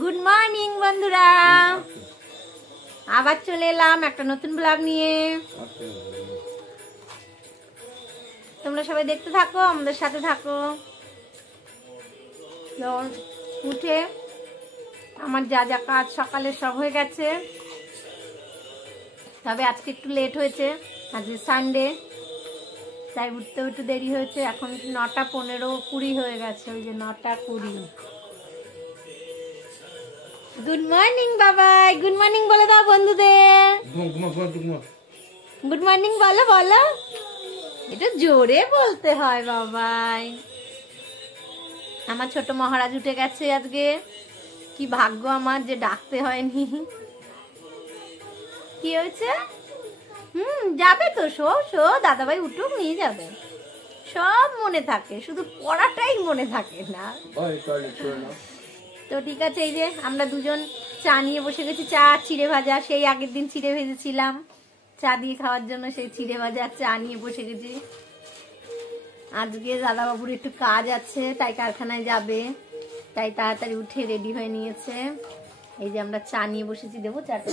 Good morning বন্ধুরা, আবার চলে এলাম একটা নতুন ব্লগ নিয়ে। তোমরা সবাই দেখতে থাকো, আমাদের সাথে থাকো। উঠে আমার যা যা কাজ সকালে সব হয়ে গেছে, তবে আজকে একটু লেট হয়েছে, আজকে সানডে, তাই উঠতে একটু দেরি হয়েছে। এখন 9টা 15-20 হয়ে গেছে, ওই যে 9টা 20। গুড মর্নিং বাবাই, গুড মর্নিং বলে দাও বন্ধুদের। গুড মর্নিং বলো বলো, এটা জোরে বলতে হয় বাবাই। আমার ছোট মহারাজ উঠে গেছে আজকে, কি ভাগ্য আমার যে ডাকতে হয়নি। কি হয়েছে? যাবে তো, শো শো, দাদাভাই উঠুক, নিয়ে যাবে। সব মনে থাকে, শুধু পড়াটাই মনে থাকে না। তো ঠিক আছে, এই যে আমরা দুজন চা নিয়ে বসে গেছি। চা চিড়ে ভাজা, সেই আগের দিন চিড়ে ভেজেছিলাম চা দিয়ে খাওয়ার জন্য, সেই চিড়ে ভাজা চা নিয়ে বসে গেছি। আজকে দাদাবাবুর একটু কাজ আছে, তাই কারখানায় যাবে, তাই তাড়াতাড়ি উঠে রেডি হয়ে নিয়েছে। এই যে আমরা চা নিয়ে বসেছি, দেবো চাটা।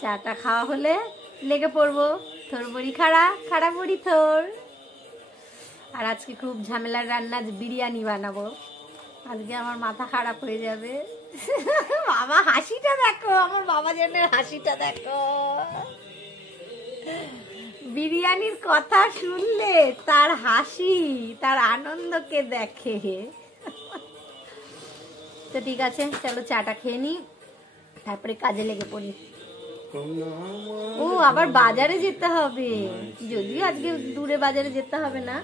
চাটা খাওয়া হলে লেগে পড়বো থোর বড়ি খাড়া, খাড়া বড়ি থোর। আর আজকে খুব ঝামেলার রান্না, বিরিয়ানি বানাবো। আজকে আমার মাথা খারাপ হয়ে যাবে। বাবা হাসিটা দেখো, আমার বাবা জানের হাসিটা দেখো। বিরিয়ানির কথা শুনলে তার হাসি, তার আনন্দকে দেখে। তো ঠিক আছে, চলো চাটা খেয়ে নি, তারপরে কাজে লেগে পড়ি। ও আবার বাজারে যেতে হবে, যদিও আজকে দূরে বাজারে যেতে হবে না,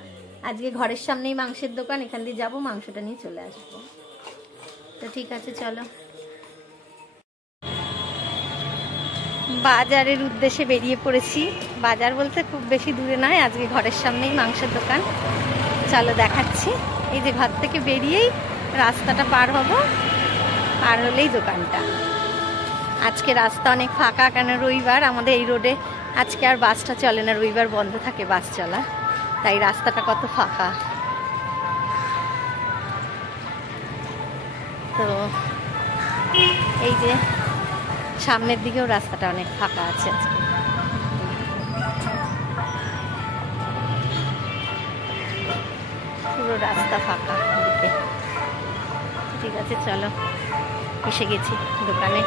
আজকে ঘরের সামনেই মাংসের দোকান, এখান দিয়ে যাবো, মাংসটা নিয়ে চলে আসবো। তো ঠিক আছে চলো, বাজারের উদ্দেশ্যে বেরিয়ে পড়েছি। বাজার বলতে খুব বেশি দূরে নয়, আজকে ঘরের সামনেই মাংসের দোকান। চলো দেখাচ্ছি। এই যে ঘর থেকে বেরিয়েই রাস্তাটা পার হব, পার হলেই দোকানটা। আজকে রাস্তা অনেক ফাঁকা, কেন রবিবার আমাদের এই রোডে আজকে আর বাসটা চলে না, রবিবার বন্ধ থাকে বাস চলা, তাই রাস্তাটা কত ফাঁকা। তো এই যে সামনের দিকেও রাস্তাটা অনেক ফাঁকা আছে আজকে। পুরো রাস্তা ফাঁকা দিকে। ঠিক আছে চলো, এসে গেছি দোকানে।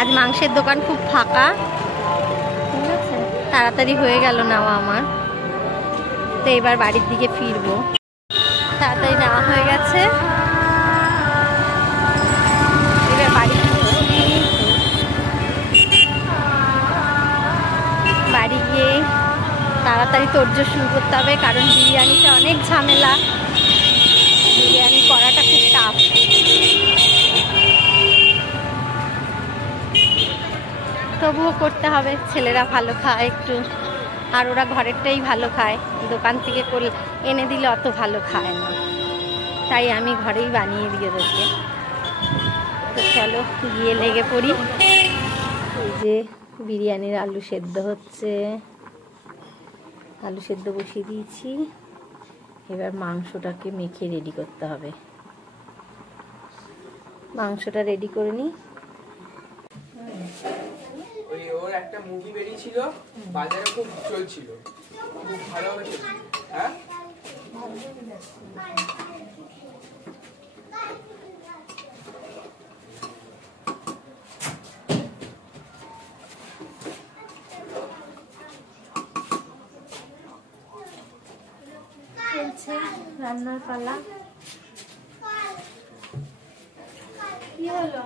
আজ মাংসের দোকান খুব ফাঁকা, ঠিক আছে, তাড়াতাড়ি হয়ে গেল নেওয়া আমার। তো এবার বাড়ির দিকে ফিরবো, তাড়াতাড়ি নেওয়া হয়ে গেছে। এবার বাড়ি গিয়ে তাড়াতাড়ি তোড়জোড় শুরু করতে হবে, কারণ বিরিয়ানিটা অনেক ঝামেলা, বিরিয়ানি করাটা খুব টাফ। তবুও করতে হবে, ছেলেরা ভালো খায় একটু, আর ওরা ঘরেরটাই ভালো খায়, দোকান থেকে এনে দিলে অত ভালো খায় না, তাই আমি ঘরেই বানিয়ে দিয়ে ওদেরকে। তো চলো গিয়ে লেগে পড়ি। এই যে বিরিয়ানির আলু সেদ্ধ হচ্ছে, আলু সেদ্ধ বসিয়ে দিয়েছি। এবার মাংসটাকে মেখে রেডি করতে হবে, মাংসটা রেডি করে নিই। ওর একটা মুভি বেরিয়েছিল, বাজারে খুব চলছিল, খুব ভালোভাবে চলছিল। হ্যাঁ চলছে রান্নার পালা। কি হলো,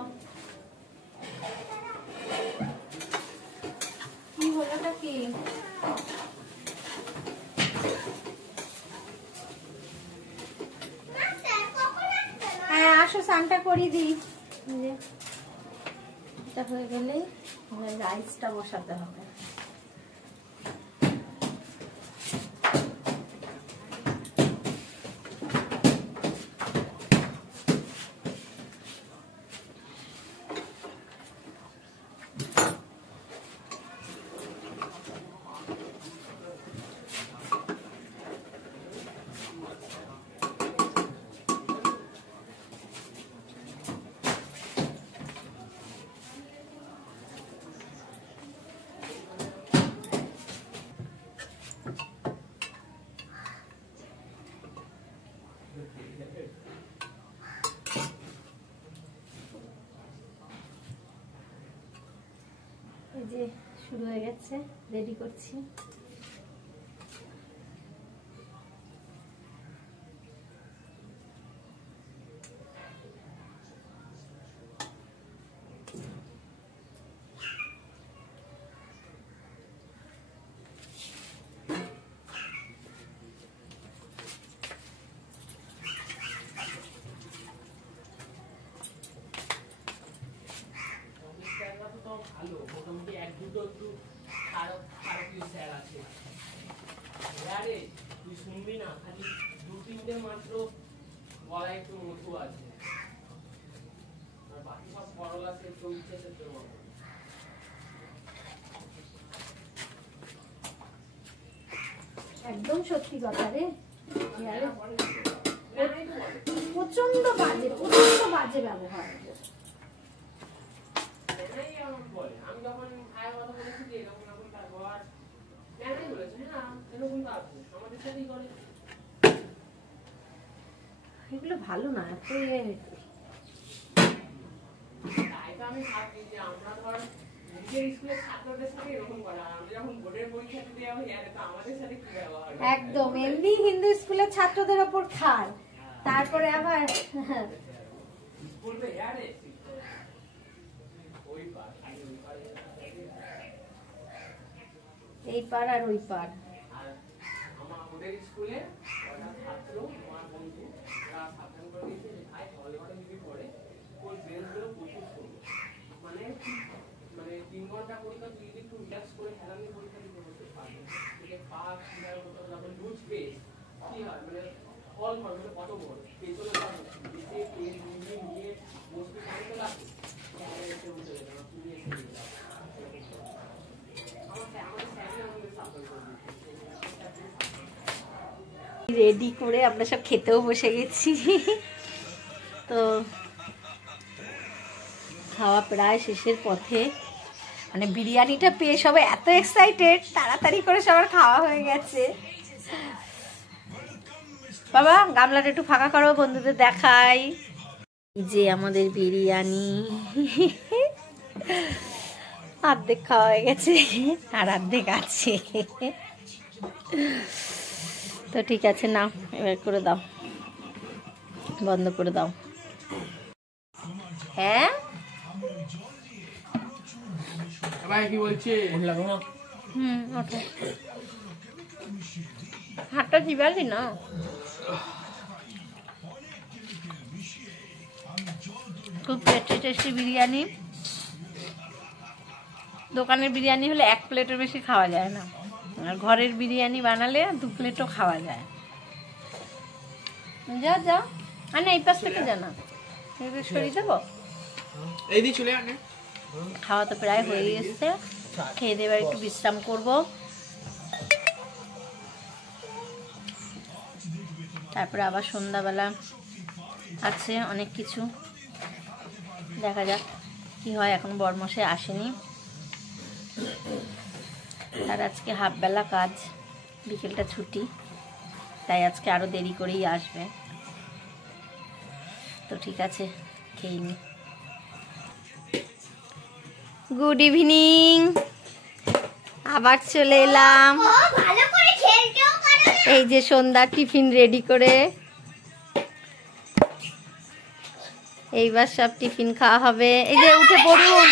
কি হলোটা কি? হ্যাঁ আসো, স্নানটা করিয়ে দিই। এটা হয়ে গেলে রাইসটা বসাতে হবে। এই যে শুরু হয়ে গেছে, রেডি করছি। ভালো মোটামুটি এক দুটো একটু খারাপ স্যার আছে। আরে তুই শুনবি না, খালি দু তিনটে মাত্র গলায় একটু মধু আছে, আর বাকি সব সরল আছে, চলছে তোর মতো। একদম সত্যি কথা রে, প্রচন্ড বাজে ব্যবহার। আমি যখন ভাইয়ের কথা বলেছি যে এরকম এরকম ব্যবহার ম্যামই বলেছে, হ্যাঁ এরকম কাজ আমাদের সাথেই করে। এগুলো ভালো না, এত তাই তো আমি ভাবছি যে আমরা ধর নিজের স্কুলের ছাত্রদের সাথে এরকম করা, আমরা যখন বোর্ডের পরীক্ষা দিতে যাবো তো আমাদের সাথে কি ব্যবহার। একদম এমনি হিন্দু স্কুলের ছাত্রদের ওপর খার, তারপরে আবার বলবে আরে এই পার আর ওই পার। আর আমাদের স্কুলে ওরা ছাত্র আমার বন্ধু ওরা সাবধান করে দিয়েছে যে ভাই হল ঘরে যদি পড়ে ওই বেঞ্চগুলো প্রচুর সরু, মানে 3 ঘন্টা পরীক্ষা তুই যদি একটু রিল্যাক্স করে হেলানি পরীক্ষা দিতে বসতে পারবে, থেকে পা খিলার মতো যখন লুজ পেজ কি হয়, মানে হল ঘর মানে কত বড় পেছনে যাবো এসে পেজ নিয়ে বসতে পারতে লাগে, এসে উঠে যেত না, তুমি এসে দিয়ে যাও। রেডি করে আমরা সব খেতেও বসে গেছি। তো খাওয়া প্রায় শেষের পথে, মানে বিরিয়ানিটা পেয়ে সবাই এত এক্সাইটেড, তাড়াতাড়ি করে সবার খাওয়া হয়ে গেছে। বাবা গামলাটা একটু ফাঁকা করো, বন্ধুদের দেখাই। যে আমাদের বিরিয়ানি অর্ধেক খাওয়া হয়ে গেছে আর অর্ধেক আছে। তো ঠিক আছে, না এবার করে দাও, বন্ধ করে দাও। হ্যাঁ কি বলছে? ওঠো, হাতটা চিবালি না। খুব টেস্টি টেস্টি বিরিয়ানি। দোকানের বিরিয়ানি হলে 1 প্লেটের বেশি খাওয়া যায় না, আর ঘরের বিরিয়ানি বানালে 2 প্লেটও খাওয়া যায়। যা যা, আর না এই পাশ থেকে জানা সরিয়ে দেবো। এই দিয়ে চলে আনে। খাওয়া তো প্রায় হয়ে এসছে, খেয়ে দেবার একটু বিশ্রাম করব, তারপরে আবার সন্ধ্যাবেলা আছে অনেক কিছু, দেখা যাক কি হয়। এখন বরমশাই আসেনি, আর আজকে হাফবেলা কাজ, বিকেলটা ছুটি, তাই আজকে আরো দেরি করেই আসবে। তো ঠিক আছে, খেয়ে নি। গুড ইভিনিং, আবার চলে এলাম। এই যে সন্ধ্যা টিফিন রেডি করে, এইবার সব টিফিন খাওয়া হবে। এই যে উঠে পড়ুন,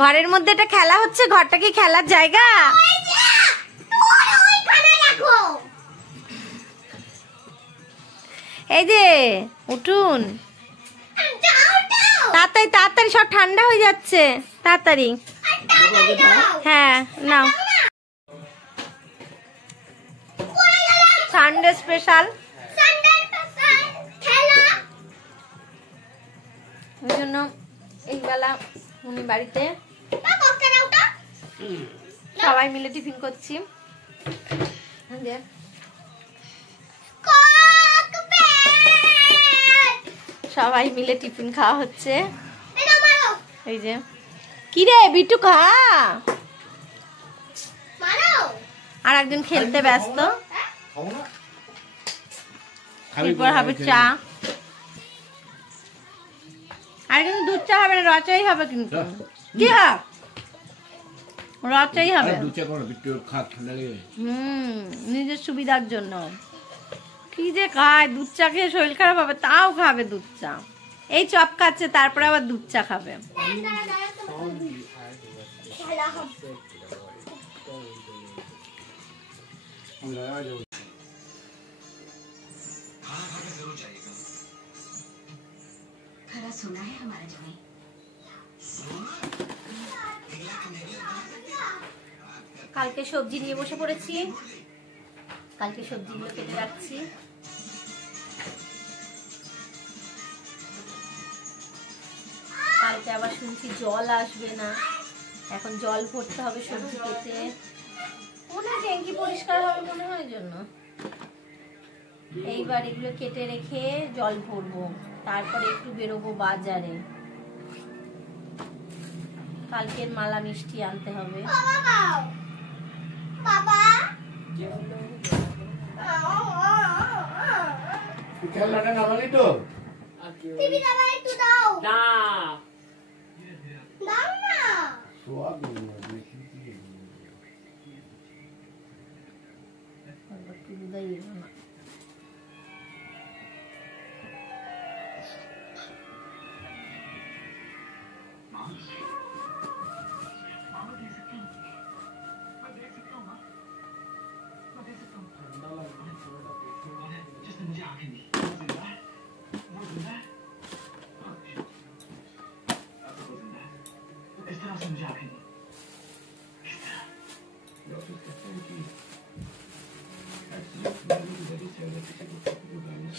ঘরের মধ্যে এটা খেলা হচ্ছে, ঘরটা কি খেলার জায়গা? এই যে উঠুন, তাড়াতাড়ি তাড়াতাড়ি, সব ঠান্ডা হয়ে যাচ্ছে, তাড়াতাড়ি। হ্যাঁ নাও, সানডে স্পেশাল, ওই জন্য এই বেলা উনি বাড়িতে, সবাই মিলে টিফিন করছি। সবাই মিলে টিফিন খাওয়া হচ্ছে। এই যে কি রে বিট্টু, খা। আর একজন খেলতে ব্যস্ত, এরপর হবে চা। আর কিন্তু দুধ চা হবে না, রচাই হবে কিন্তু। কি রচাই হবে। নিজের সুবিধার জন্য কি যে খায়, দুধ চা খেয়ে শরীর খারাপ হবে তাও খাবে দুধ চা। এই চপ খাচ্ছে তারপরে আবার দুধ চা খাবে। কালকে সবজি নিয়ে বসে পড়েছি, কালকে সবজিগুলো কেটে রাখছি। কালকে আবার শুনছি জল আসবে না, এখন জল ভরতে হবে সবজি কেটে। মনে হয় ট্যাঙ্কি পরিষ্কার হবে মনে হয় জন্য। এইবার এগুলো কেটে রেখে জল ভরবো, তারপরে একটু বেরোবো বাজারে। কালকের মালা মিষ্টি আনতে হবে। খেলনাটা নামালি তো?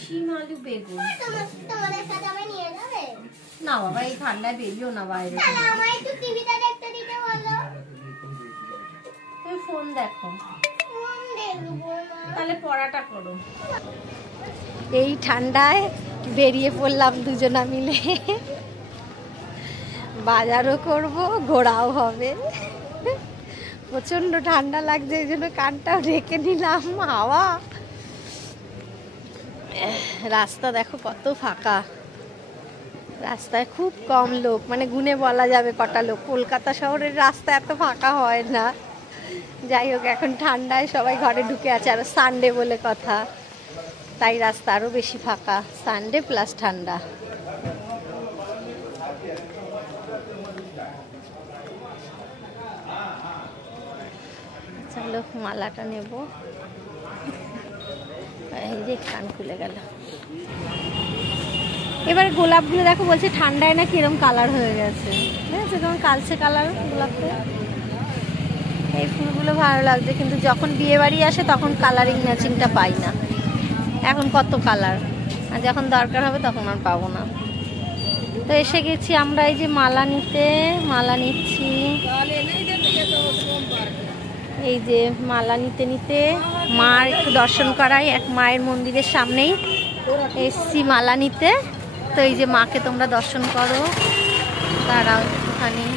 শিম আলু বেগুন না বাবা, এই ঠান্ডায় বেরিও না বাইরে। তুমি ফোন দেখো, তাহলে পড়াটা করো। এই ঠান্ডায় বেরিয়ে পড়লাম দুজনা মিলে, বাজারও করব, ঘোরাও হবে। প্রচন্ড ঠান্ডা লাগছে, এই জন্য কানটাও ঢেকে নিলাম। হাওয়া, রাস্তা দেখো কত ফাঁকা, রাস্তায় খুব কম লোক, মানে গুনে বলা যাবে কটা লোক। কলকাতা শহরের রাস্তা এত ফাঁকা হয় না। যাই হোক, এখন ঠান্ডায় সবাই ঘরে ঢুকে আছে, আর সানডে বলে কথা, তাই রাস্তা আরো বেশি ফাঁকা। সানডে প্লাস ঠান্ডা। চলো মালাটা নেব। এই যে কান খুলে গেল। এবারে গোলাপগুলো দেখো, বলছে ঠান্ডায় না কিরম কালার হয়ে গেছে, ঠিক আছে, যেমন কালচে কালার গোলাপটা। এই ফুলগুলো ভালো লাগছে, কিন্তু যখন বিয়ে বাড়ি আসে তখন কালারিং ম্যাচিংটা পাই না। এখন কত কালার, আর যখন দরকার হবে তখন আর পাবো না। তো এসে গেছি আমরা এই যে মালা নিতে, মালা নিচ্ছি। এই যে মালা নিতে নিতে মার একটু দর্শন করাই, এক মায়ের মন্দিরের সামনেই এসছি মালা নিতে। তো এই যে মাকে তোমরা দর্শন করো, দাঁড়াও একটুখানি।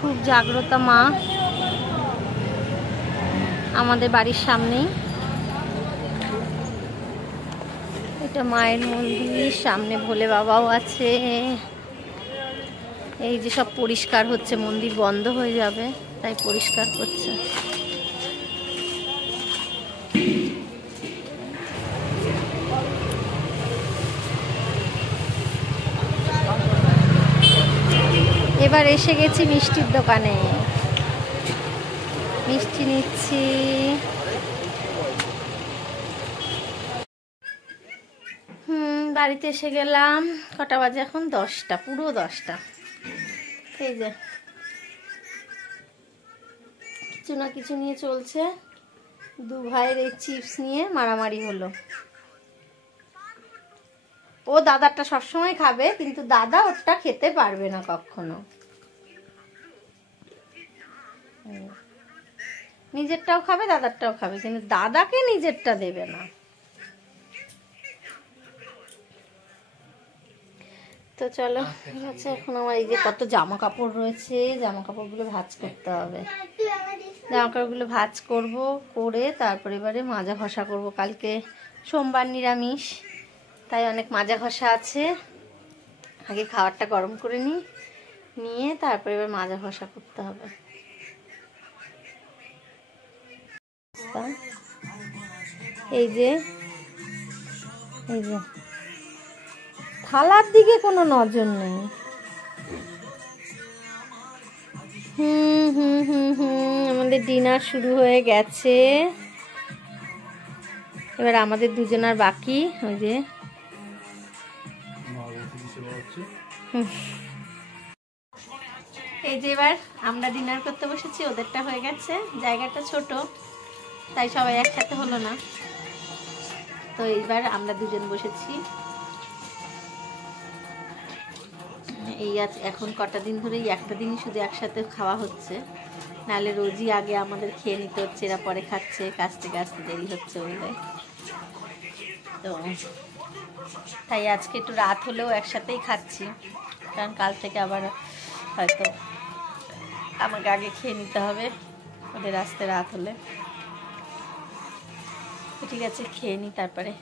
খুব জাগ্রত মা, আমাদের বাড়ির সামনেই। এটা মায়ের মন্দির, সামনে ভোলে বাবাও আছে। এই যে সব পরিষ্কার হচ্ছে, মন্দির বন্ধ হয়ে যাবে তাই পরিষ্কার করছে। এবার এসে গেছি মিষ্টির দোকানে, মিষ্টি নিচ্ছি। বাড়িতে এসে গেলাম, কটা বাজে এখন? 10টা, পুরো 10টা। এই যে কিছু না কিছু নিয়ে চলছে, দু ভাইয়ের এই চিপস নিয়ে মারামারি হলো। ও দাদারটা সবসময় খাবে, কিন্তু দাদা ওরটা খেতে পারবে না কখনো। নিজেরটাও খাবে, দাদারটাও খাবে, কিন্তু দাদাকে নিজেরটা দেবে না। তো চলো, ঠিক আছে। এখন আমার এই যে কত জামা কাপড় রয়েছে, জামা কাপড়গুলো ভাঁজ করতে হবে। জামা কাপড়গুলো ভাঁজ করব, করে তারপরে এবারে মাজা ঘষা করব। কালকে সোমবার নিরামিষ, তাই অনেক মাজা ঘষা আছে। আগে খাবারটা গরম করে নিয়ে তারপরে এবার মাজা ঘষা করতে হবে। এই যে থালার দিকে কোনো নজর নেই। আমাদের ডিনার শুরু হয়ে গেছে। এবার আমাদের দুজনার বাকি। ওই যে এই যে এবার আমরা ডিনার করতে বসেছি, ওদেরটা হয়ে গেছে। জায়গাটা ছোট তাই সবাই একসাথে হলো না, তো এইবার আমরা দুজন বসেছি। এই এখন কটা দিন ধরেই একটা দিনই শুধু একসাথে খাওয়া হচ্ছে, নাহলে রোজই আগে আমাদের খেয়ে নিতে হচ্ছে, এরা পরে খাচ্ছে, কাছ থেকে আসতে দেরি হচ্ছে বলে। তো তাই আজকে একটু রাত হলেও একসাথেই খাচ্ছি, কারণ কাল থেকে আবার হয়তো আমাকে আগে খেয়ে নিতে হবে ওদের আসতে রাত হলে। ঠিক আছে, খেয়ে নিই তারপরে।